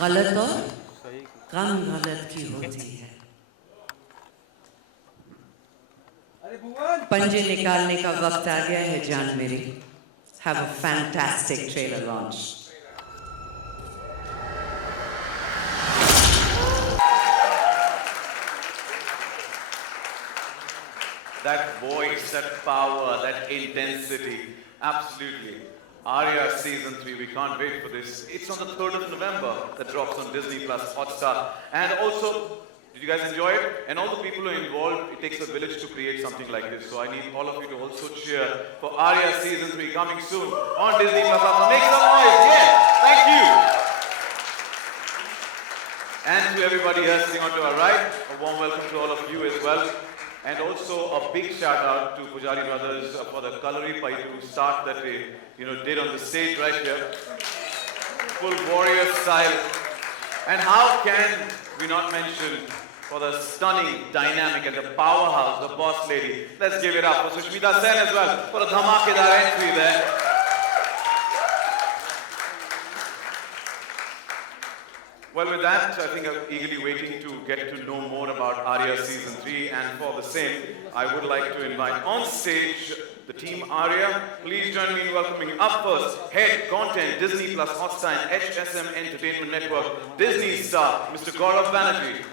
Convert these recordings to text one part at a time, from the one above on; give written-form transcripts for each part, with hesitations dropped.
गलत और कम गलत की होती है। पंजे निकालने का वक्त आ गया है जान मेरी। Have a fantastic trailer launch. That voice, that power, that intensity, absolutely. Arya Season 3, we can't wait for this. It's on the 3rd of November that drops on Disney Plus Hotstar. And also, did you guys enjoy it? And all the people who are involved, it takes a village to create something like this. So I need all of you to also cheer for Arya Season 3 coming soon on Disney Plus Hotstar. Make some noise, yeah! Thank you! And to everybody here sitting on to our right, a warm welcome to all of you as well. And also a big shout out to Pujari brothers for the Kalari Paitu start that they did on the stage right here. Full warrior style. And how can we not mention for the stunning, dynamic and the powerhouse, the boss lady. Let's give it up for Sushmita Sen as well for a dhamakedar entry there. Well, with that, I think I'm eagerly waiting to get to know more about Arya Season 3, and for the same, I would like to invite on stage the team Arya. Please join me in welcoming up first, Head Content, Disney Plus Hotstar and HSM Entertainment Network, Disney star, Mr. Gaurav Banerjee.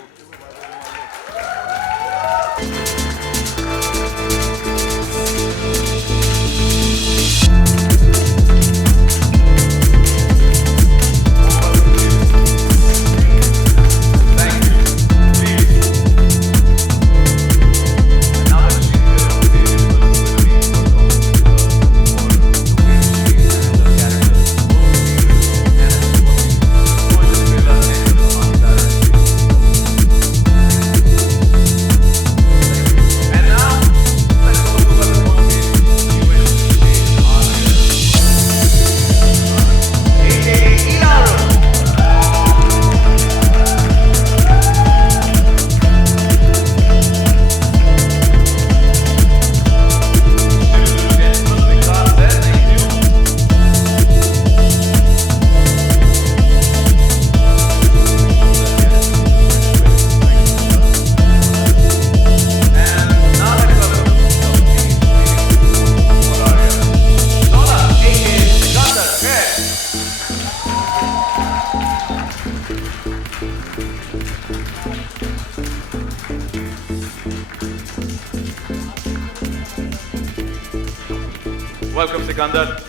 Welcome, Sikandar.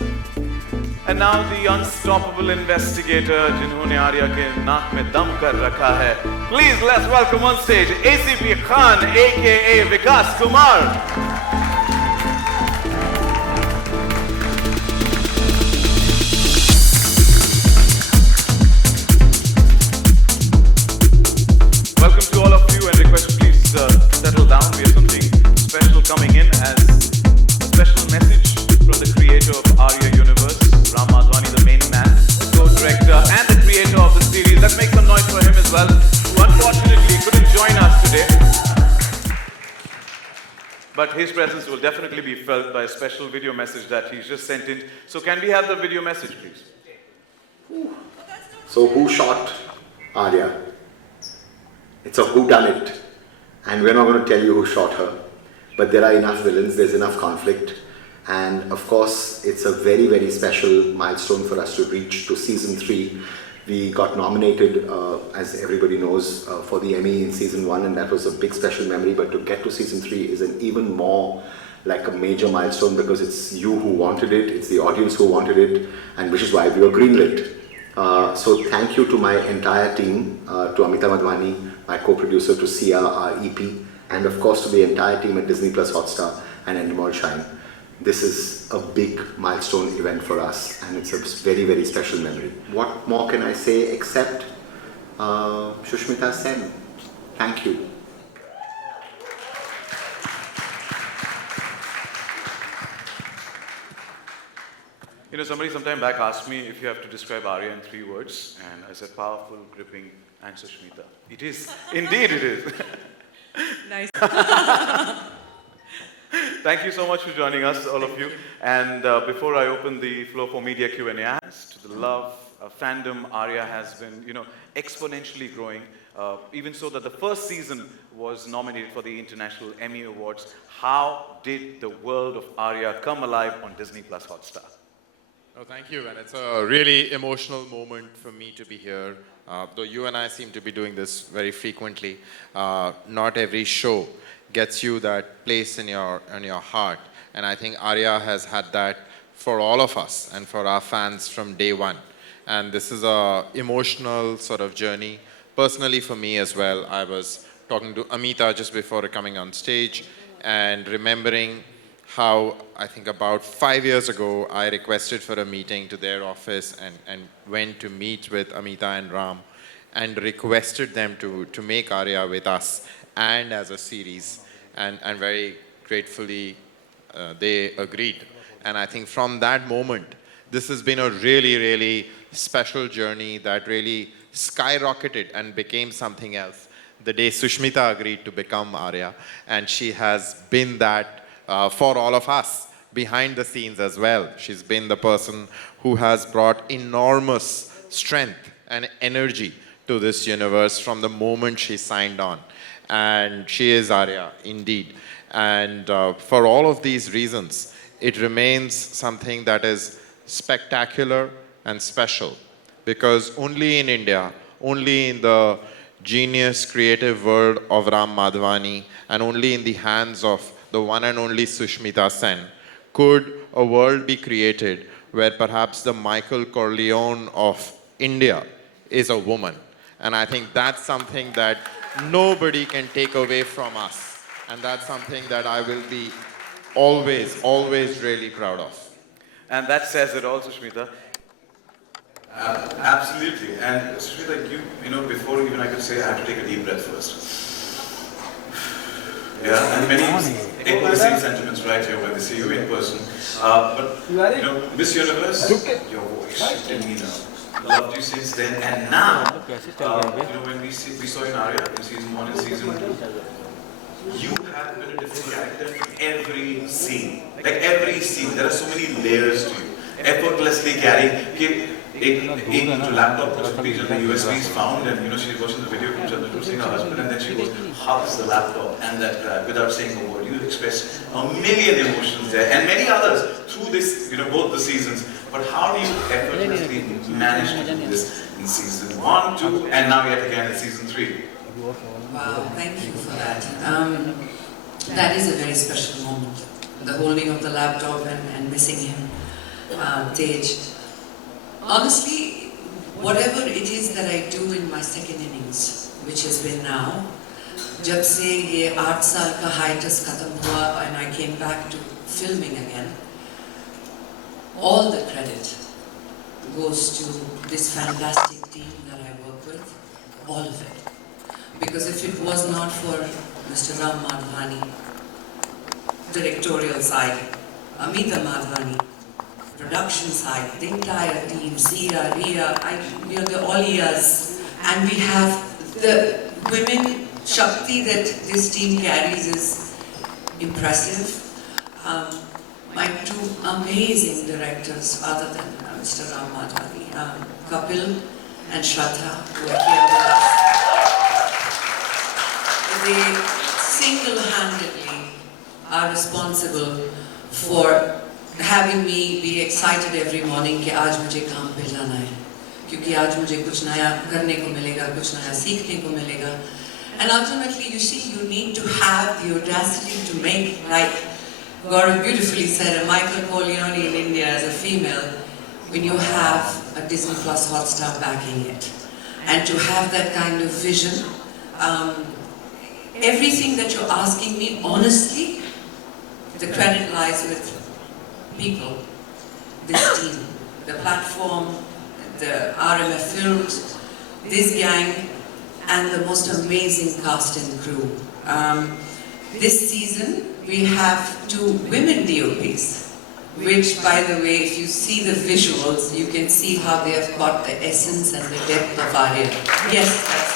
And now the unstoppable investigator, जिन्होंने आर्या के नाक में दम कर रखा है. Please let's welcome on stage ACP Khan, aka Vikas Kumar. Welcome to all of you, and request please settle down. We have something special coming in as a special message from the creator of Arya Universe, Ram Madhwani, the main man, the co-director and the creator of the series. Let's make some noise for him as well, who unfortunately couldn't join us today. But his presence will definitely be felt by a special video message that he's just sent in. So can we have the video message, please? So who shot Arya? It's a whodunit, and we're not going to tell you who shot her. But there are enough villains, there's enough conflict. And of course, it's a very, very special milestone for us to reach to Season 3. We got nominated, as everybody knows, for the Emmy in Season 1, and that was a big special memory. But to get to Season 3 is an even more like a major milestone, because it's you who wanted it, it's the audience who wanted it, and which is why we were greenlit. So thank you to my entire team, to Amita Madhwani, my co-producer, to Sia, our EP, and of course to the entire team at Disney Plus Hotstar and Endemol Shine. This is a big milestone event for us, and it's a very, very special memory. What more can I say except Sushmita Sen, thank you. You know, somebody sometime back asked me if you have to describe Arya in 3 words, and I said powerful, gripping, and Sushmita. It is. Indeed it is. Nice. Thank you so much for joining us, all of you. And before I open the floor for media Q&A, to the love fandom, Arya has been, exponentially growing. Even so that the first season was nominated for the International Emmy Awards. How did the world of Arya come alive on Disney Plus Hotstar? Oh, thank you, and it's a really emotional moment for me to be here. Though you and I seem to be doing this very frequently, not every show gets you that place in your heart, and I think Arya has had that for all of us and for our fans from day one. And this is a emotional sort of journey, personally for me as well. I was talking to Amita just before coming on stage and remembering how I think about 5 years ago, I requested for a meeting to their office and went to meet with Amita and Ram and requested them to make Arya with us and as a series. And very gratefully, they agreed. And I think from that moment, this has been a really, really special journey that really skyrocketed and became something else the day Sushmita agreed to become Arya. And she has been that for all of us behind the scenes as well. She's been the person who has brought enormous strength and energy to this universe from the moment she signed on. And she is Arya, indeed. And for all of these reasons, it remains something that is spectacular and special. Because only in India, only in the genius creative world of Ram Madhvani, and only in the hands of the one and only Sushmita Sen, could a world be created where perhaps the Michael Corleone of India is a woman. And I think that's something that nobody can take away from us. And that's something that I will be always, always really proud of. And that says it all, Sushmita. Absolutely. And Sushmita, before even I could say, I have to take a deep breath first. Yeah, and many echo the same sentiments right here when they see you in person. But, Miss Universe, your voice, demeanor, loved you since then. And now, when we saw in Arya in season 1 and season 2, you have been a different character in every scene. Like every scene, there are so many layers to you. Effortlessly carrying. एक laptop was page on the USB is found, and she was watching the video from Chandra seeing her husband, and then she goes, hugs the laptop and that crab without saying a word. You express a million emotions there, and many others through this, both the seasons. But how do you effortlessly manage to do this in season 1, 2, and now yet again in season 3? Wow, thank you for that. That is a very special moment. The holding of the laptop and missing him, Tej. Honestly, whatever it is that I do in my second innings, which has been now, जब से ये 8 साल का hiatus खत्म हुआ and I came back to filming again, all the credit goes to this fantastic team that I work with, all of it. Because if it was not for Mr. Ram Madhvani, directorial side, Amita Madhvani, production side, the entire team, Sia, Ria, the all ears, and we have the women Shakti that this team carries is impressive. My two amazing directors, other than Mr. Ram Madhvani, Kapil and Shraddha, who are here with us. They single-handedly are responsible for having me be excited every morning कि आज मुझे काम पे जाना है, क्योंकि आज मुझे कुछ नया करने को मिलेगा, कुछ नया सीखने को मिलेगा. And ultimately, you see, you need to have the audacity to make, like Gaurav beautifully said, a Michael Corleone in India as a female, when you have a Disney Plus Hotstar backing it, and to have that kind of vision. Everything that you're asking me, honestly, the credit lies with people, this team, the platform, the RMF Films, this gang, and the most amazing cast and crew. This season, we have 2 women DOPs, which, by the way, if you see the visuals, you can see how they have got the essence and the depth of Arya. Yes, that's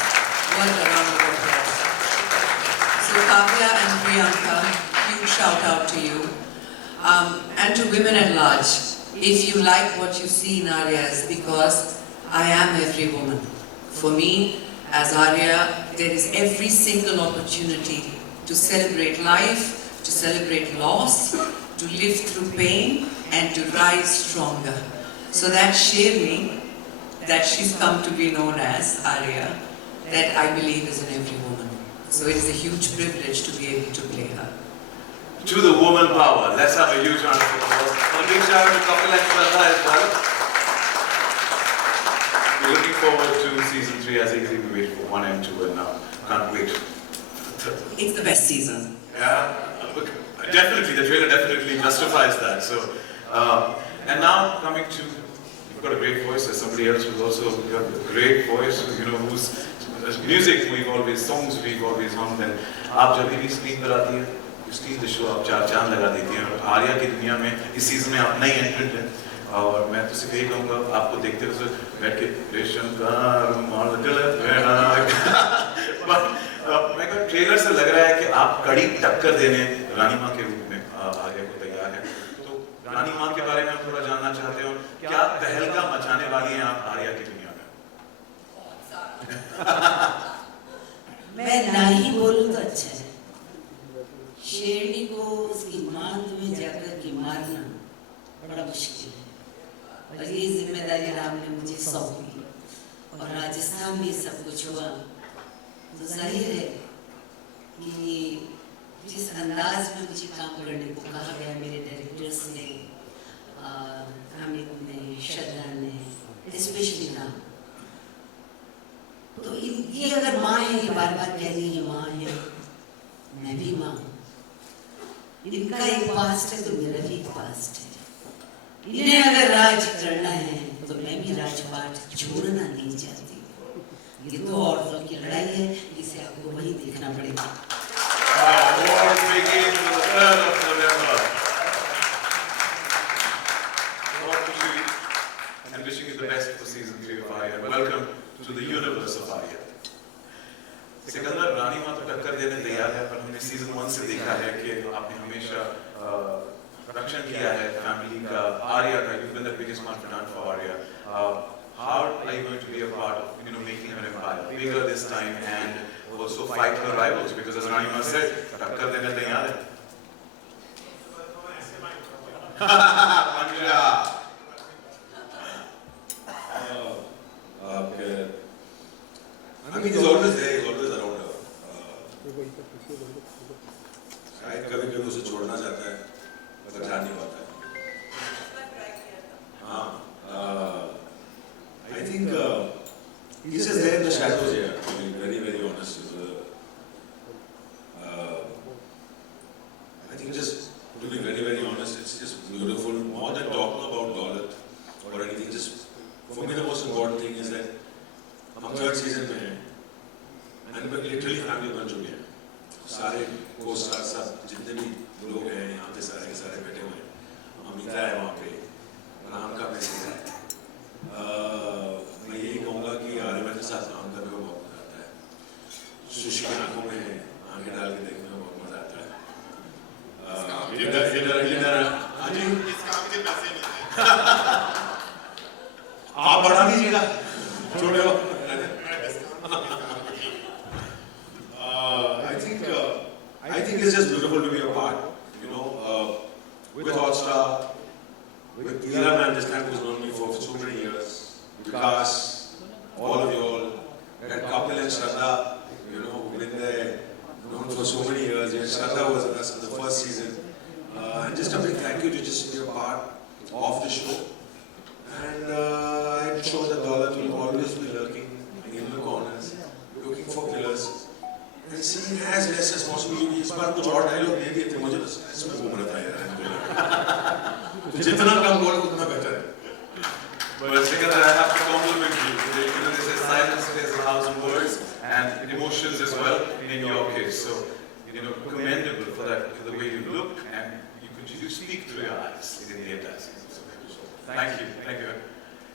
one around the applause. So Kavya and Priyanka, huge shout out to you. And to women at large, if you like what you see in Arya, is because I am every woman. For me, as Aarya, there is every single opportunity to celebrate life, to celebrate loss, to live through pain, and to rise stronger. So that Sherni, that she's come to be known as Aarya, that I believe is in every woman. So it is a huge privilege to be able to play her. To the woman power. Let's have a huge round of applause. A big shout out to Kapil and Shraddha as well. We're looking forward to season 3 as easy we wait for 1 and 2 and now can't wait. It's the best season. Yeah, definitely. The trailer definitely justifies that. So, and now coming to, you've got a great voice. There's somebody else who's also got a great voice. You know, who's music we've always, songs we've always hummed. And आप जब भी screen पर आती है, screen the show आप चार चांद लगा देती हैं. और आर्या की दुनिया में इस सीजन में आप नई एंट्रेंट हैं. और मैं तो सिर्फ यही कहूँगा आपको देखते हुए बैठ के रेशम का रुमाल गले पहना. मैं कहूँ ट्रेलर से लग रहा है कि आप कड़ी टक्कर देने रानी माँ के रूप में आर्या को तैयार हैं. तो रानी माँ के बारे में हम थोड़ा जानना चाहते हो. क्या तहलका मचाने वाली हैं आप आर्या की दुनिया में? मैं नहीं बोलूँ तो अच्छा है. शेरनी को उसकी मांद में जाकर के मारना बड़ा मुश्किल है. और ये जिम्मेदारी राम ने मुझे सौंपी और राजस्थान में सब कुछ हुआ तो जाहिर है कि जिस अंदाज में मुझे काम करने को कहा गया मेरे डायरेक्टर्स ने, अमित ने, श्रद्धा ने, स्पेशली राम, तो इनकी अगर माँ है, ये बार बार कह रही है माँ है, मैं भी माँ हूँ. इनका एक पास्ट है तो मेरा भी एक पास्ट है. इन्हें अगर राज करना है तो मैं भी राजपाट छोड़ना नहीं चाहती. ये दो औरतों की लड़ाई है, इसे आपको वही देखना पड़ेगा. And wishing you the best for season 3 of Aarya. Welcome to the universe of Aarya. Sikandar रानी माँ तो टक्कर देने तैयार है, पर हमने सीजन 1 से देखा है कि आपने हमेशा रक्षण किया है फैमिली का, आर्या का. You've been the biggest confidant for Aarya. How are you going to be a part of, you know, making her empire bigger this time and also fight her rivals? Because as Rani Ma said, टक्कर देने तैयार है. I mean, he's always there, he's always around her. शायद कभी-कभी उसे छोड़ना चाहता है, मगर जान नहीं पाता है. हाँ, I think he's just there in the shadows here. To be very, very honest. I think just to be very, very honest, it's just beautiful. More than talking about Daulat or anything, just for me the most important thing is that हम third season में हैं and literally family बन चुके हैं. सारे को star सब जितने भी लोग हैं यहाँ पे सारे के सारे बैठे हुए हैं. अमिता है वहाँ पे, राम का मैसेज है. मैं यही कहूँगा कि आर्या के साथ काम करने में बहुत मजा आता है. सुश की आंखों में आंखें डाल के देखने में बहुत मजा आता है. इधर हाँ जी आप बढ़ा दीजिएगा छोटे हो. I think it's just beautiful to be a part, you know, with Hotstar, with Neera man this time who's known me for so many years, Vikas, all of you all, and Kapil and Shraddha, you know, who've been there, known for so many years. And Shraddha was with us in the first season. And just a big thank you to just be a part of the show. And I'm sure that Daulat will always be lurking in the corners, looking for killers. And seeing as less as possible. इस बार कुछ और dialogue दे दिए थे मुझे, बस इसमें घूम रहा था यार. तो जितना कम बोलो उतना बेहतर है. But Sikandar, I have to compliment you. You know, they say silence says 1,000 words, and emotions as well in your case. So, you know, commendable for that, for the way you look and you speak through your eyes in the entire season. So, thank you.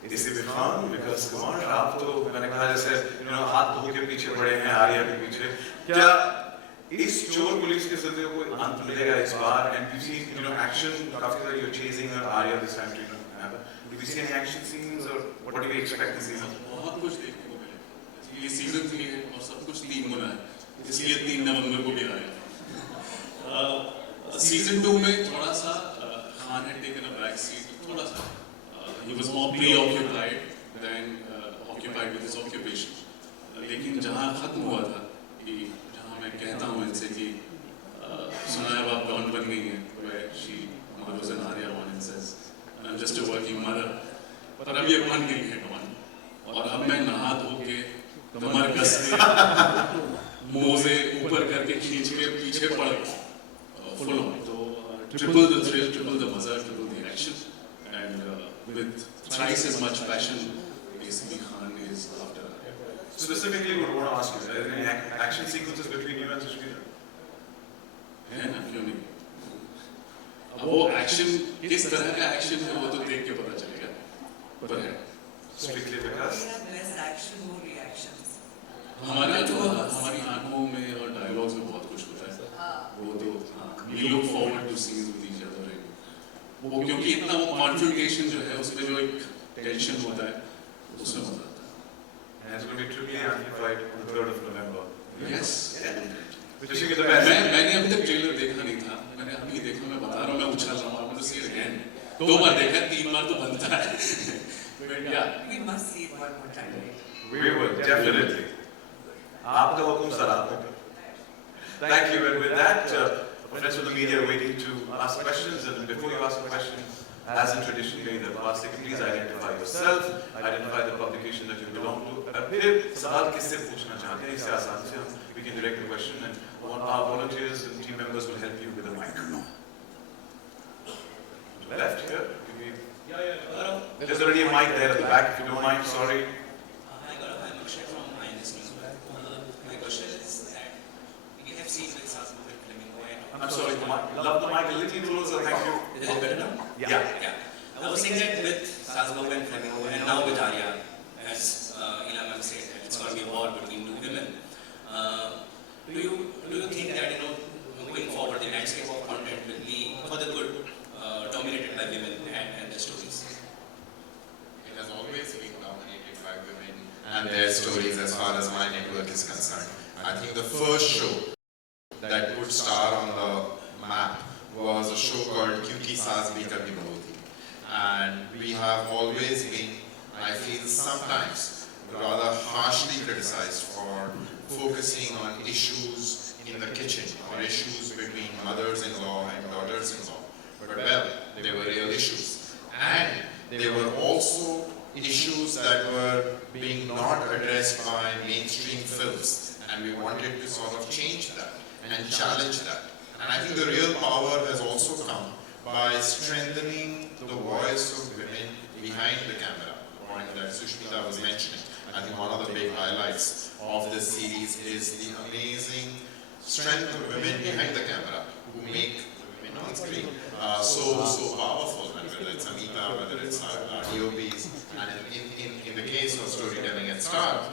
इसी विफान because Kumar आप तो मैंने कहा जैसे you know हाथ धो के पीछे पड़े हैं आर्या के पीछे. क्या इस चोर पुलिस के सिलसिले को अंत मिलेगा इस बार? And we've seen you know action काफी सारी you're chasing her Arya this time to you know have a Did we see any action scenes or what do we expect this season? बहुत कुछ देखने को मिलेगा। ये सीजन 3 है और सब कुछ 3 होना है, इसलिए 3 नवंबर को भी आया। सीजन 2 में थोड़ा सा Khan had taken a back seat, थोड़ा सा he was more preoccupied than occupied with his occupation. लेकिन जहाँ खत्म हुआ था कि जहाँ मैं कहता हूँ इनसे कि सुना है आप डॉन बन गई हैं, where she models an Arya one and says I'm just a working mother, पर अब ये बन गई है डॉन और अब मैं नहा धो के कमर कस के मोजे ऊपर करके खींच के पीछे पड़ गया full on. So triple the thrill, triple the mazza, triple the action, and with thrice as much passion, basically Khan is after. Specifically, what I want to ask you, are there any action sequences between you and Sushmita? है ना, क्यों नहीं? अब वो action किस तरह का action है वो तो देख के पता चलेगा, पर है। Strictly because Less action, more reactions. हमारी आंखों में और डायलॉग्स में बहुत कुछ होता है। वो तो we look forward to scenes with each other. वो क्योंकि इतना वो confrontation जो है उसमें जो एक tension होता है उसमें मजा आता है। and it's going to be triply amplified on the 3rd of November. Yes. Wishing you the best. मैंने अभी तक ट्रेलर देखा नहीं था, मैंने अभी देखा, मैं बता रहा हूँ, मैं उछल रहा हूँ, I want to see it again. 2 बार देखा, 3 बार तो बनता है। But yeah. We must see it one more time. We will, definitely. आपका हुक्म सर आपका। Thank you, and with that, friends from the media are waiting to ask questions, and before you ask a question, as in tradition here in the past, please identify yourself, identify the publication that you belong to. फिर सवाल किससे पूछना चाहते हैं, इससे आसान से हम we can direct the question, and our volunteers and team members will help you with the mic. Left here. There's already a mic there at the back. If you don't mind, sorry. Hi, Gaurav. I'm Akshay from INS News. My question is that we have seen with Sasma and Flamingo and... I'm sorry, love the mic a little closer, thank you. Is it better now? Yeah. I was saying that with Sasma and Flamingo and now with Arya, as Ila ma'am said, that it's going to be a war between 2 women. Do you think that, going forward, the landscape of content will be, for the good, dominated by women and their stories? It has always been dominated by women and their stories as far as my network is concerned. I think the first show that put Star on the map was a show called Kyunki Saas Bhi Kabhi Bahu Thi. And we have always been, I feel sometimes, rather harshly criticized for focusing on issues in the kitchen or issues between mothers-in-law and daughters-in-law. But well, they were real issues. And they were also issues that were being not addressed by mainstream films. And we wanted to sort of change that and challenge that. And I think the real power has also come by strengthening the voice of women behind the camera, the point that Sushmita was mentioning. I think one of the big highlights of this series is the amazing strength of women behind the camera who make women on screen so powerful. And whether it's Amita, whether it's our DOPs, and in the case of storytelling at Star,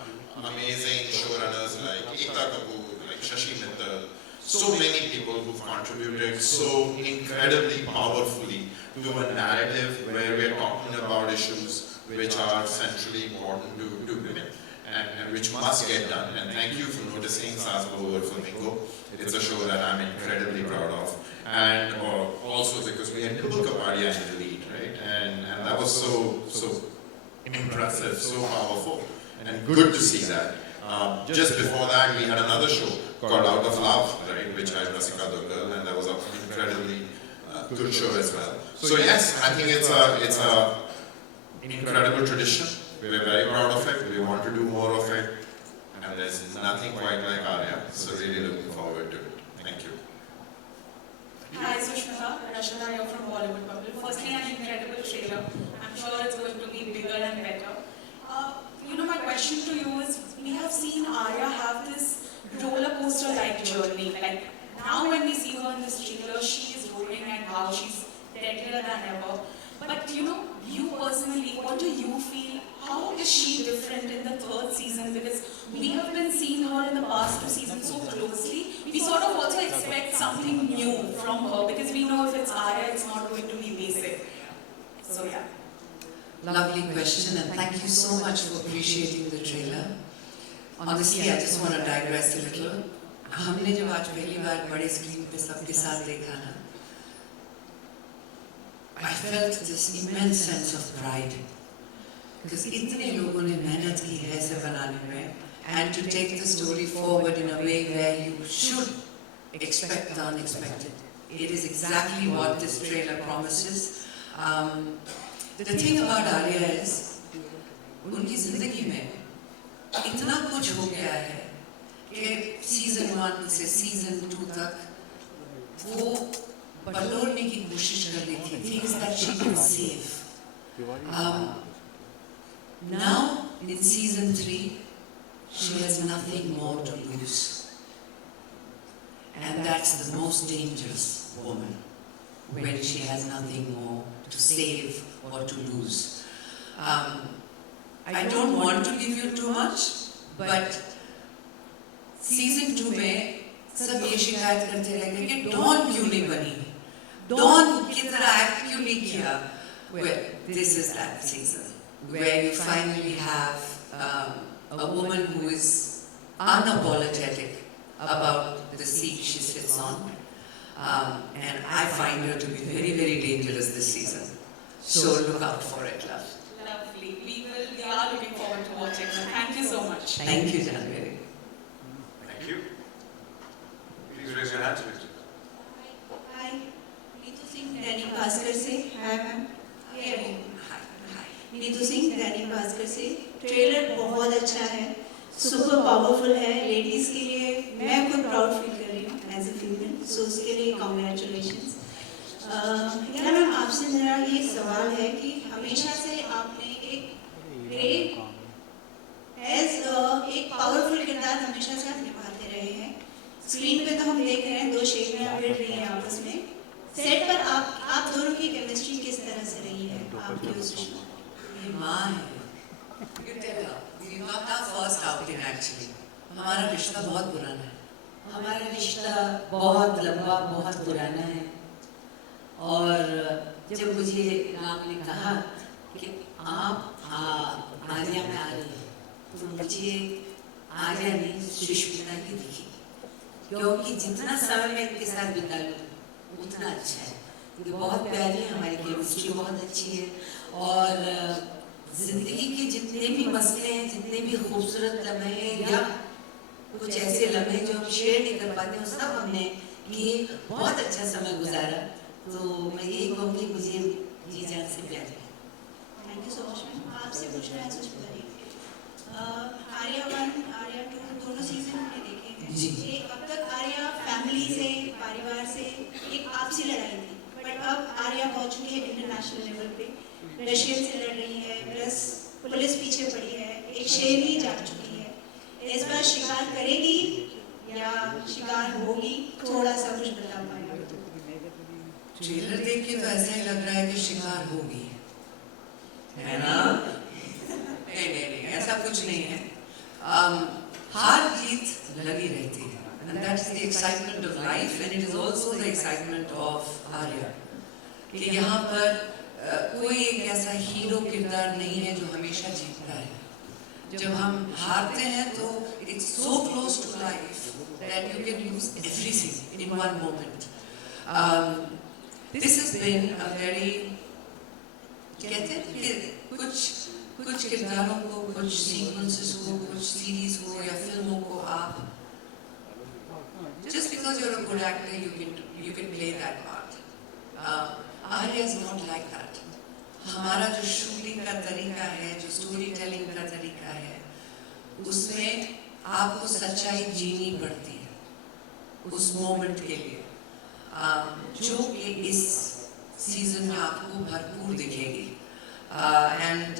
amazing showrunners like Ekta Kapoor, like Shashi Mittal, so many people who've contributed so incredibly powerfully to a narrative where we're talking about issues which are centrally important to women and which must get done. And thank you for noticing Sasma over Flamingo. It's a show that I'm incredibly proud of. And also because we had Nibul Kapadia in the lead, right? And that was so impressive, so powerful, and good to see that. Just before that, we had another show called Out of Love, right, which had Rasika Durgal, and that was an incredibly good show as well. So yes, I think it's a incredible tradition. We're very proud of it. We want to do more of it, and there's nothing quite like Arya. So really looking forward to it. Thank you. Hi, Sushmita. Rashida here from Bollywood Public. Firstly, an incredible trailer. I'm sure it's going to be bigger and better. My question to you is, we have seen Arya have this roller coaster-like journey. Like, now when we see her in this trailer, she is rolling and how she's deadlier than ever. But you personally, what do you feel? How is she different in the 3rd season? Because we have been seeing her in the past 2 seasons so closely. We sort of also expect something new from her because we know if it's Arya, it's not going to be basic. So yeah. Lovely question, and thank you so much for appreciating the trailer. Honestly, I just want to digress a little. हमने जब आज पहली बार बड़े screen पे सबके साथ देखा ना, I felt this immense sense of pride because इतने लोगों ने मेहनत की है इसे बनाने में, and to take the story forward in a way where you should expect the unexpected. It is exactly what this trailer promises. The thing about Aarya is, उनकी जिंदगी में इतना कुछ हो गया है कि सीजन 1 से सीजन 2 तक वो बटोरने की कोशिश कर रही थी, things that she could save. Now in season 3, she has nothing more to lose, and that's the most dangerous woman, when she has nothing more to save or to lose. I don't want to give you too much, but season 2 में सब ये शिकायत करते रहेंगे कि don क्यों नहीं बनी, डॉन की तरह एक्ट क्यों नहीं किया. Well, this is that season where you finally have a woman who is unapologetic about the seat she sits on, and I find her to be very, very dangerous this season. So look out for it, love. Lovely. We are looking forward to watching it. Thank you so much. Thank you, Janvi. Thank you. Please raise your hands, please. Hi, Neetu Singh Dainik Bhaskar से. Hi ma'am. Neetu Singh Dainik Bhaskar से. Trailer बहुत अच्छा है, super powerful है. Ladies के लिए मैं खुद प्राउड फील कर रही हूँ एज ए फीमेल, सो उसके लिए कॉन्ग्रेचुलेशंस. यार मैम, आपसे मेरा ये सवाल है कि हमेशा से आपने एक पावरफुल किरदार हमेशा से आप निभाते रहे हैं. स्क्रीन पे तो हम देख रहे हैं दो शेखियाँ भिड़ रही हैं आपस में. सेट पर आप दोनों की केमिस्ट्री किस तरह से रही है आपकी उस रिश्ते? माँ है. You tell her. We not our first outing actually. हमारा रिश्ता बहुत पुराना है. हमारा रिश्ता बहुत लंबा, बहुत पुराना है. और जब मुझे राम ने कहा कि आप आर्या में आ रही हैं, तो मुझे आर्या ने सुष्मिता की दिखी, क्योंकि जितना समय मैं इनके साथ बिता लूँ उतना अच्छा है. ये बहुत प्यारी है, हमारी केमिस्ट्री बहुत अच्छी है, और जिंदगी के जितने भी मसले हैं, जितने भी खूबसूरत लम्हे हैं या कुछ ऐसे लम्हे जो हम शेयर नहीं कर पाते, वो सब हमने किए. बहुत अच्छा समय गुजारा. तो मैं यही कहूँगी, मुझे जी जान से प्यार है. Thank you so much ma'am. आपसे पूछना है सुष्मिता जी, आर्या 1, आर्या 2 दोनों सीजन हमने देखे हैं. जी. अब तक आर्या फैमिली से, परिवार से एक आपसी लड़ाई थी, बट अब आर्या पहुंच चुकी है इंटरनेशनल लेवल पे. रशियन से लड़ रही है, प्लस पुलिस पीछे पड़ी है, एक शेरनी जाग चुकी है. इस बार शिकार करेगी या शिकार होगी? थोड़ा सा कुछ बता पाएगा? ट्रेलर देख के तो ऐसा ही लग रहा है कि शिकार होगी, है ना? नहीं, ऐसा कुछ नहीं है. हार जीत लगी रहती है, and that is the excitement of life, and it is also the excitement of Aarya. कि यहाँ पर कोई एक ऐसा हीरो किरदार नहीं है जो हमेशा जीतता है. जब हम हारते हैं तो it's so close to life that you can lose everything in one moment. This has been a very, कहते हैं कि कुछ किरदारों को, कुछ सीक्वेंसेस को, कुछ सीरीज को या फिल्मों को आप just because you're a good actor you can play that part. Aarya is not like that. हमारा जो शूटिंग का तरीका है, जो स्टोरी टेलिंग का तरीका है, उसमें आपको सच्चाई जीनी पड़ती है उस मोमेंट के लिए, जो कि इस सीजन में आपको भरपूर दिखेगी. एंड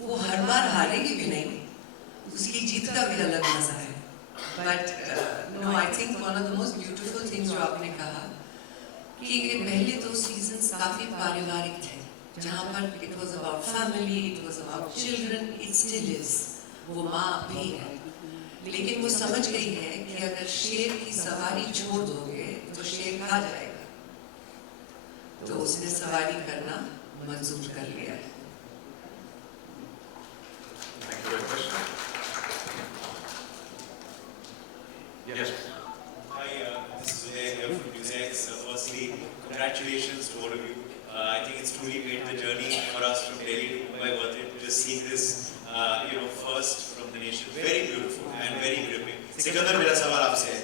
वो हर बार हारेगी भी नहीं, उसकी जीत का भी अलग मजा है. But no, I think one of the most beautiful things जो आपने कहा कि पहले तो सीजन्स काफी पारिवारिक थे, जहाँ पर it was about family, it was about children, it still is. वो माँ भी है, लेकिन वो समझ गई है कि अगर शेर की सवारी छोड़ दोगे तो शेर खा जाएगा. तो उसने सवारी करना मंजूर कर लिया है। Thank you very much. Yes. Hi, this is Vijay here from NewsX. Firstly, congratulations to all of you. I think it's truly made the journey for us from Delhi to Mumbai worth it. Just seeing this, first from the nation, very beautiful and very gripping. Sikandar, मेरा सवाल आपसे है.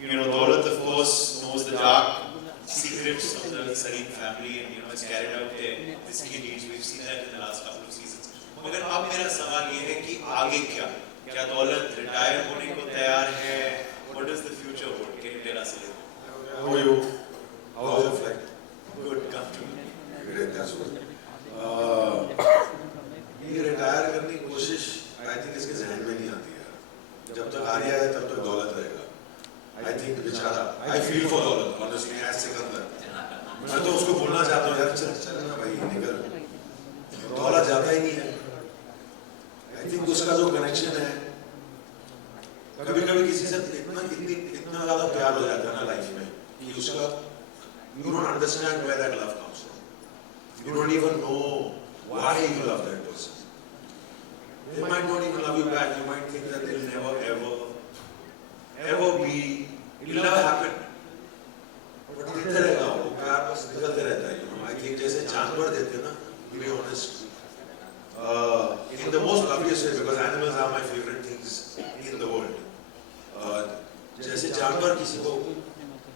Daulat, of course, knows the dark secrets of the Sarin family and has carried out their risky deeds. We've seen that in the last couple of seasons. मगर अब मेरा सवाल ये है कि आगे क्या? क्या दौलत रिटायर होने को तैयार है? What does the future hold? Can you tell us a little? How are you? How was the flight? Good, comfortable. Great, that's good. ये रिटायर करने की कोशिश I think इसके ज़हन में नहीं आती है। जब तक आर्या है तब तक दौलत रहेगा। I think बेचारा, I feel for दौलत, honestly, as सिकंदर। मैं तो उसको बोलना चाहता हूँ यार चल ना भाई निकल। दौलत जाता ही नहीं है। I think उसका जो कनेक्शन है, कभी-कभी किसी से इतना ज़्यादा प्यार हो जाता है ना लाइफ में कि उसका you don't understand where that love comes from. You don't even know why you love that person. They might not even love you back. You might think that they'll never be. It'll never happen. But दिखते रहेगा वो प्यार बस निकलते रहता है. I think जैसे जानवर देते हैं ना, to be honest, in the most obvious way, because animals are my favorite things in the world. जैसे जानवर किसी को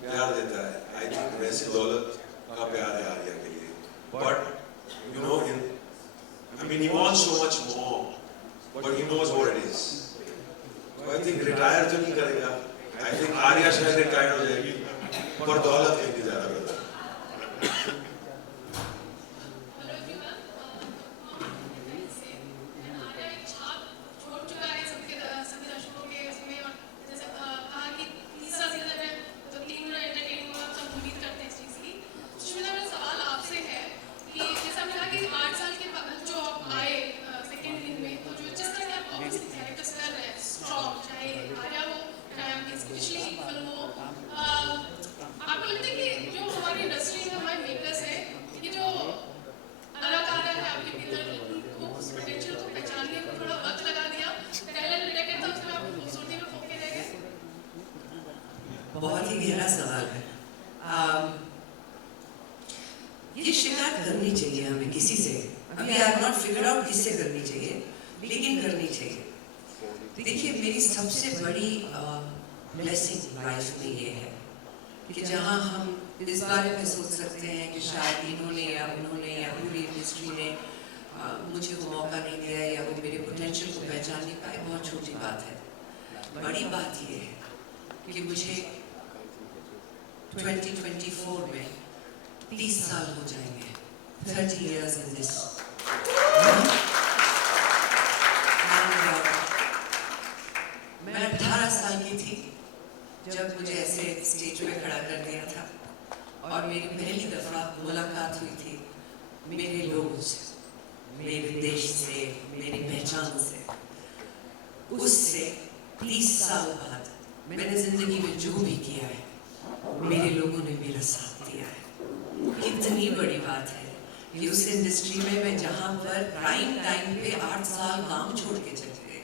प्यार देता है, I think वैसे दौलत का प्यार है आर्या के लिए. But he wants so much more, but he knows what it is. So I think retire तो नहीं करेगा. I think आर्या शायद retire हो जाएगी, पर दौलत के इंतजार करेगा. बहुत ही गहरा सवाल है। ये शिकायत करनी चाहिए हमें किसी से। अभी I have not figured out किससे करनी चाहिए, लेकिन करनी चाहिए। देखिए मेरी सबसे बड़ी ब्लेसिंग लाइफ में ये है कि जहाँ हम इस बारे में सोच सकते हैं कि शायद इन्होंने या उन्होंने या पूरी इंडस्ट्री ने मुझे वो मौका नहीं दिया या वो मेरे पोटेंशियल को पहचान नहीं पाए, बहुत छोटी बात है। बड़ी बात ये है कि मुझे 2024 में 30 साल हो जाएंगे, 30 years in this. मैं 18 साल की थी जब मुझे ऐसे स्टेज पे खड़ा कर दिया था और मेरी पहली दफा मुलाकात हुई थी मेरे लोगों से, मेरे देश से, मेरी पहचान से। उससे 30 साल बाद मैंने जिंदगी में जो भी किया है, मेरे लोगों ने मेरा साथ दिया है। कितनी बड़ी बात है कि उस इंडस्ट्री में मैं जहाँ पर प्राइम टाइम पे 8 साल काम छोड़ के चले गए,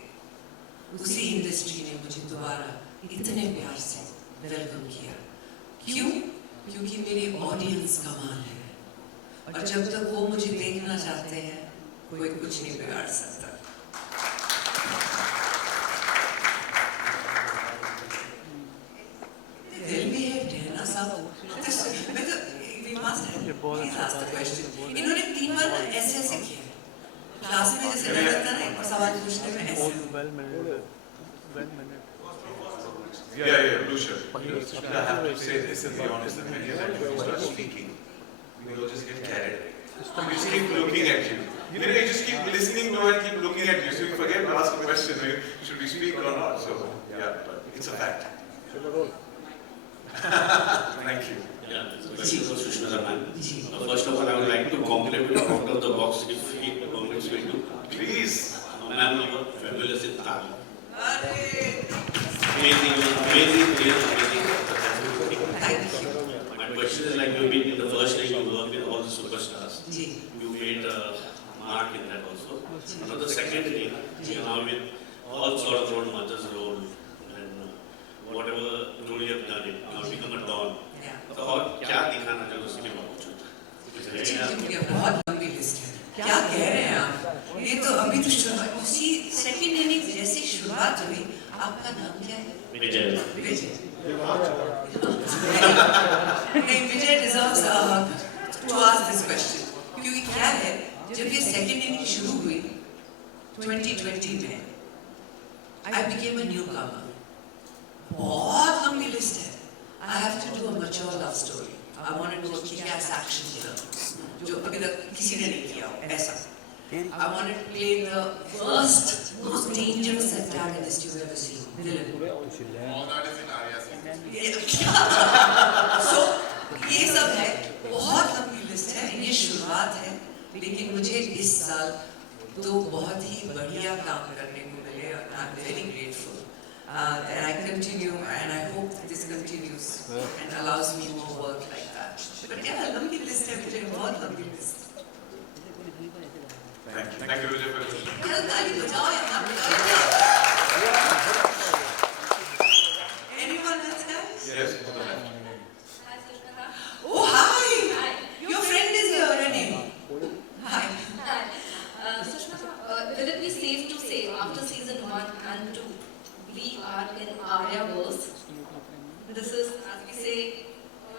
उसी इंडस्ट्री ने मुझे दोबारा इतने प्यार से वेलकम किया। क्यों? क्योंकि मेरी ऑडियंस कमाल है और जब तक वो मुझे देखना चाहते हैं, कोई कुछ नहीं बिगाड़ सकता। दिल में है ढहना साहब, we must have please ask the question. इन्होंने 3 बार ऐसे किया क्लास में, जैसे मैं करता ना एक सवाल पूछने में ऐसे। Yeah, Lucia. I have to say this in the honest opinion that when you start speaking, we will just get carried away. We just keep looking at you. You just keep listening to and keep looking at you. So you forget to ask a question, should we speak or not? So, yeah, but it's a fact. Thank you. Yeah, so question for Sushmita ma'am. First of all, I would like to compliment you out of the box if he permits me to. Please. Ma'am, you are fabulous in Tamil. Amazing. My question is like you've been in the first line, you work with all the superstars. You made a mark in that also. Another second thing, you know, with all sort of role mother's role and whatever role you have done it, now become a don. तो और क्या दिखाना चाहोगे उसके बावजूद? बहुत लंबी list है। क्या कह रहे हैं आप? ये तो अभी तो शुरुआत, उसी सेकंड इनिंग्स जैसे शुरुआत हुई। आपका नाम क्या है? विजय। विजय। नहीं, विजय deserves to ask this question, क्योंकि क्या है, जब ये सेकंड इनिंग शुरू हुई 2020 में, I became a newcomer. बहुत लंबी लिस्ट है। I have to do a mature love story. I want to do a kick-ass action film, जो अभी तक किसी ने नहीं किया हो, ऐसा। I wanted to play the worst, most dangerous antagonist you've ever seen, villain. All that is in Aarya's film. So ये सब है, बहुत लंबी लिस्ट है, ये शुरुआत है, लेकिन मुझे इस साल तो बहुत ही बढ़िया काम करने को मिले और I'm very grateful. And I continue, and I hope that this continues and allows me more work like that. But yeah, लंबी लिस्ट है, मुझे बहुत लंबी list. Thank you, Vijay, for your question. ताली बजाओ यहाँ पे। Anyone else, guys? Yes, for the man. Hi, Sushmita. Oh, hi! Hi. Your friend is here, Renee. Hi. Hi. Sushmita, will it be safe to say after season 1 and 2, we are in Aaryaverse? This is, as we say,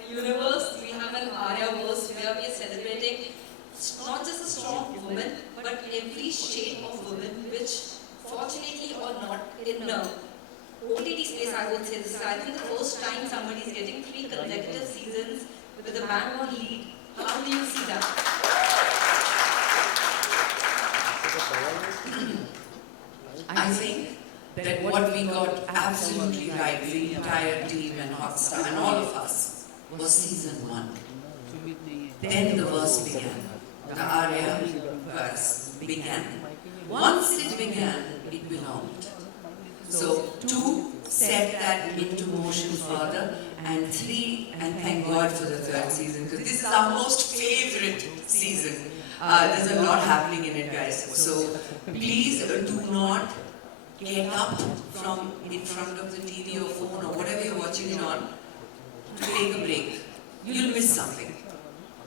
universe. We have an Aaryaverse where we are celebrating not just a strong woman, but every shade of woman, which fortunately or not, in OTT space, I would say this is, I think, the first time somebody is getting 3 consecutive seasons with a bang on lead. How do you see that? I think that what we got absolutely right, the entire team and Hotstar and all of us, was season 1. Then the verse began. The Aarya verse began. Once it began, it belonged. So 2 set that into motion further, and 3, and thank God for the 3rd season, because this is our most favorite season. There's a lot happening in it, guys. So please do not get up from in front of the TV or phone or whatever you're watching it on to take a break. You'll miss something.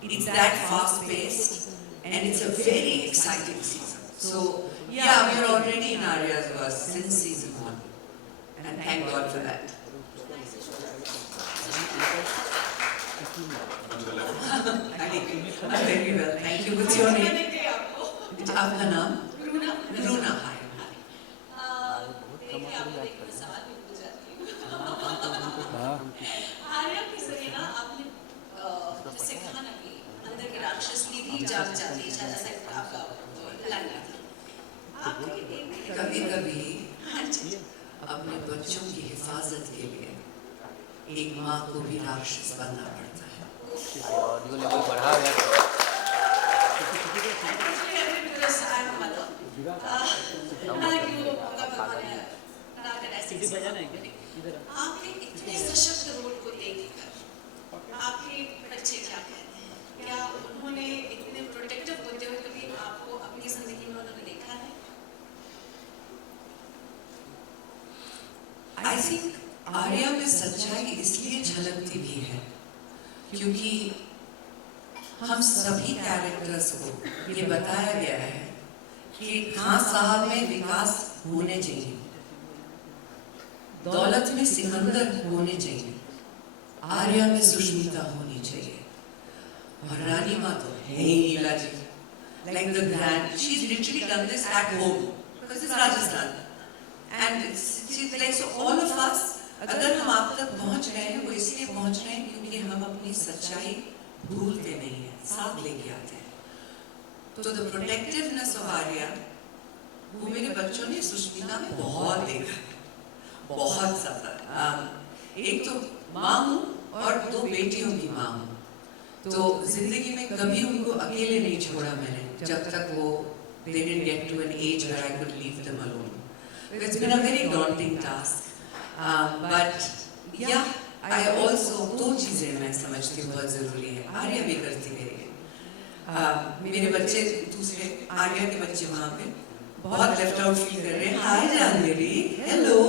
It's that fast-paced, and it's a very exciting season. So yeah, we're already in Aarya's verse since season 1, and thank God for that. Very well, thank you. What's your name? आपका नाम? Runa. Hi. देखिए, आपको देख कर सवाल भी पूछ जाती हूँ। आर्या की सरीना आपने जैसे कहा ना कि अंदर की राक्षसनी भी जाग जाती है, जैसा आपका लगना था। कभी-कभी अपने बच्चों की हिफाजत के लिए एक माँ को भी राक्षस बनना पड़ता है। आपके इतने सशक्त रोल को देखकर आपके बच्चे क्या कहते हैं? क्या उन्होंने इतने प्रोटेक्टिव होते हुए कभी आपको अपनी जिंदगी में उन्होंने देखा है? I think आर्या में सच्चाई इसलिए झलकती भी है क्योंकि हम सभी कैरेक्टर्स को ये बताया गया है कि खान साहब में विकास होने चाहिए, दौलत में सिकंदर होने चाहिए, आर्या में सुष्मिता होनी चाहिए, और रानी माँ तो है ही लीला जी, like the grand, she's literally done this at home because it's Rajasthan, and she's like, so all of us, अगर हम आप तक पहुँच रहे हैं वो इसलिए पहुँच रहे हैं क्योंकि हम अपनी सच्चाई भूलते नहीं हैं, साथ लेके आते हैं। तो the protectiveness of Aarya, वो मेरे बच्चों ने सुष्मिता में बहुत देखा है, बहुत ज़्यादा। एक तो माँ हूँ और 2 बेटियों की माँ हूँ, तो जिंदगी में कभी उनको अकेले नहीं छोड़ा मैंने, जब तक वो they didn't get to an age where I could leave them alone. It's been a very daunting task, but yeah, I also 2 चीज़ें मैं समझती हूँ बहुत ज़रूरी है, आर्या भी करती है ये। मेरे बच्चे दूसरे आर्या के बच्चे वहाँ पे बहुत लेफ्ट आउट फील कर रहे हैं. Hi Janhvi, hello.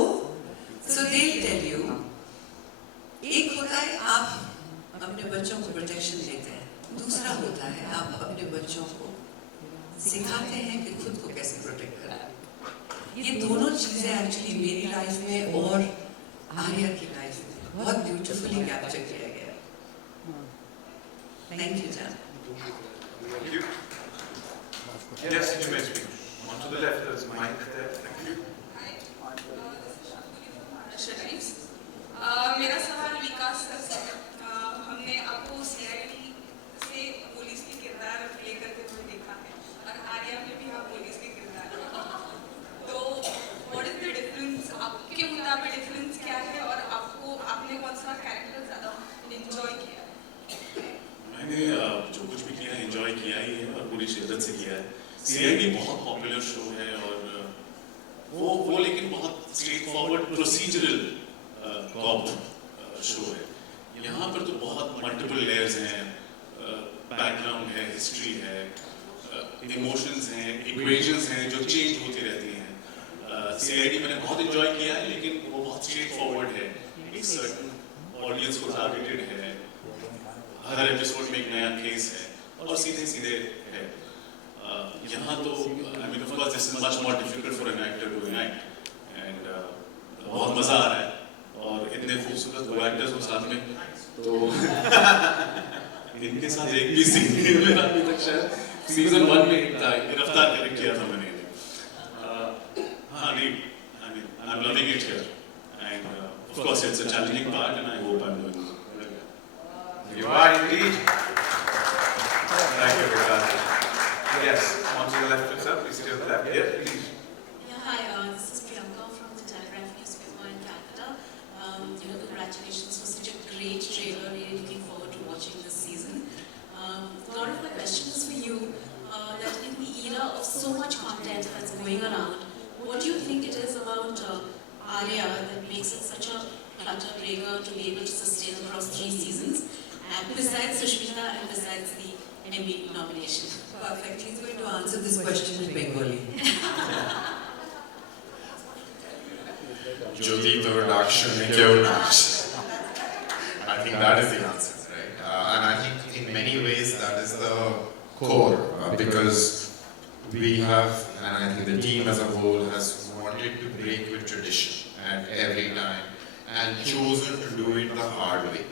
So they tell you, एक होता है आप अपने बच्चों को प्रोटेक्शन देते हैं, दूसरा होता है आप अपने बच्चों को सिखाते हैं कि खुद को कैसे प्रोटेक्ट करना है. ये दोनों चीजें एक्चुअली मेरी लाइफ में और आर्या की लाइफ में बहुत ब्यूटीफुली कैप्चर किया गया है. थैंक यू जान. Thank you. Yes, you may speak. On to the left, there's a mic there. Thank you. मेरा सवाल विकास सर से है. हमने आपको सीआईडी से पुलिस की किरदार प्ले करते हुए देखा है और आर्या में भी आप पुलिस के किरदार. तो व्हाट इज द डिफरेंस, आपके मुताबिक डिफरेंस क्या है और आपने कौन सा कैरेक्टर ज़्यादा एंजॉय किया? मैंने जो कुछ भी किया एंजॉय किया ही है और पूरी शिद्दत से किया है. सीआईडी बहुत पॉपुलर शो है और वो लेकिन बहुत straightforward procedural cop show है. यहाँ पर तो बहुत मल्टीपल लेयर्स हैं, बैकग्राउंड है, हिस्ट्री है, इमोशंस हैं, इक्वेशंस हैं जो चेंज होती रहती हैं. सीआईडी मैंने बहुत एंजॉय किया है लेकिन वो बहुत स्ट्रेट फॉरवर्ड है, एक सर्टन ऑडियंस को टारगेटेड है, हर एपिसोड में एक नया केस है और सीधे सीधे है. यहाँ तो I mean of course this is much more difficult for an actor to act and बहुत मजा आ रहा है और इतने खूबसूरत दो एक्टर्स हो साथ में, तो इनके साथ एक भी सीन नहीं मिला अभी तक. शायद सीजन 1 में गिरफ्तार करके किया था मैंने. हाँ नहीं, I mean I am loving it here end of course it's a challenging part and I hope I am doing. You are indeed. Thank you, Vikas. Yes, on to the left, sir. Please stay on the left. Yes, please. Yeah, hi. This is Priyanka from the Telegraph newspaper in Canada. Congratulations for such a great trailer. Really looking forward to watching this season. A lot of my question is for you. That in the era of so much content that's going around, what do you think it is about Aarya that makes it such a cluttered trailer to be able to sustain across 3 seasons? And besides Sushmita and besides the Emmy nomination. Perfect. He's going to answer this question in Bengali. Jyoti Production Kyonash. I think that is the answer, right? And I think in many ways that is the core because we have, and I think the team as a whole has wanted to break with tradition at every time and chosen to do it the hard way.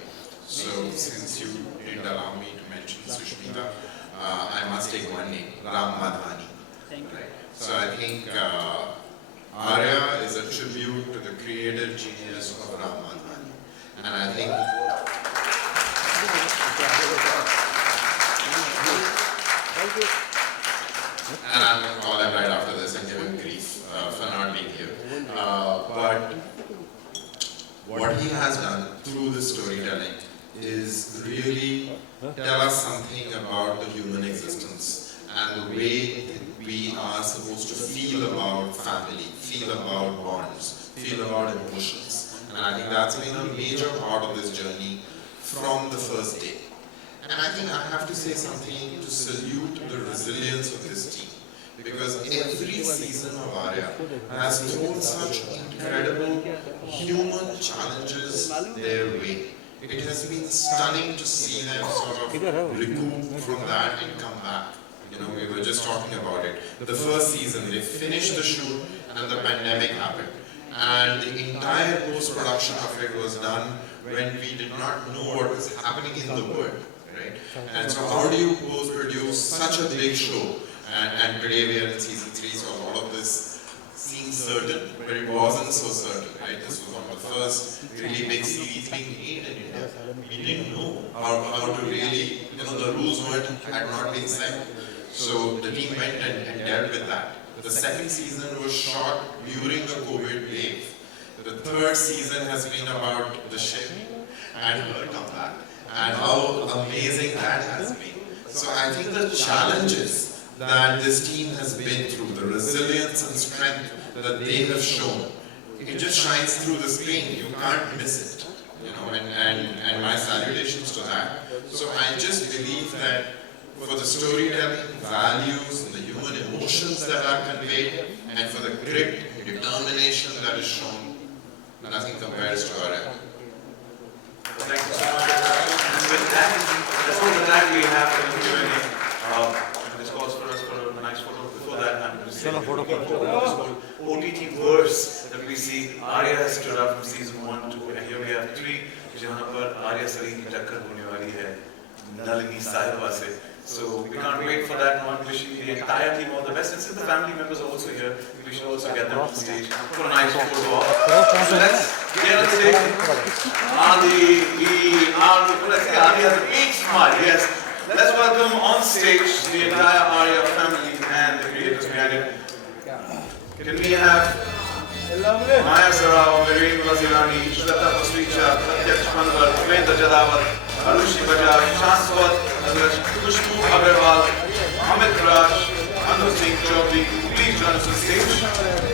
So since you didn't allow me to mention Sushmita, I must take one name, Ram Madhani. Right? So I think Aarya is a tribute to the creative genius of Ram Madhani. And I think and I'm going to call him right after this and give him grief for not being here. But what he has done through this storytelling is really tell us something about the human existence and the way we are supposed to feel about family, feel about bonds, feel about emotions. And I think that's been a major part of this journey from the first day. And I think I have to say something to salute the resilience of this team. Because every season of Aarya has thrown such incredible human challenges their way. It has been stunning to see them sort of recoup from that and come back. We were just talking about it. The first season, they finished the shoot and the pandemic happened. And the entire post-production of it was done when we did not know what was happening in the world. Right? And so how do you post-produce such a big show? And today we are in season 3, so a lot of this seems certain, but it wasn't so certain, right? This was one of the first really big series being made in India. We didn't know how to really, the rules had not been set. So the team went and dealt with that. The second season was shot during the COVID wave. The third season has been about the ship and her comeback, and how amazing that has been. So I think the challenges that this team has been through, the resilience and strength that they have shown, it just shines through the screen. You can't miss it, and my salutations to that. So I just believe that for the storytelling, values, and the human emotions that are conveyed, and for the grit, determination that is shown. Nothing compares to Aarya. Thank you so much. And with that, that's all the time we have for the Q&A. This calls for us for a nice photo. Before that, I'm going to say the OTT verse that we see. Aarya has stood up from season 1 to here we have 3. जहाँ पर आर्या सरी की टक्कर होने वाली है नलिनी साहिबा से. So we can't wait for that one. Wishing the entire team all the best. And since the family members are also here, we should also get them on stage for a nice photo op. So let's get on stage. Adi has a big smile. Yes. Let's welcome on stage the entire Aarya family and the creators behind it. Can we have Maya Sarao, Vireen Wazirani, Shweta Pasricha, Pratyaksh Manwar, Devendra Jadawat, Arushi Bajaj, Shaswat, Kushbu Agarwal, Amit Raj, Anu Singh Chaudhary, please join us on stage.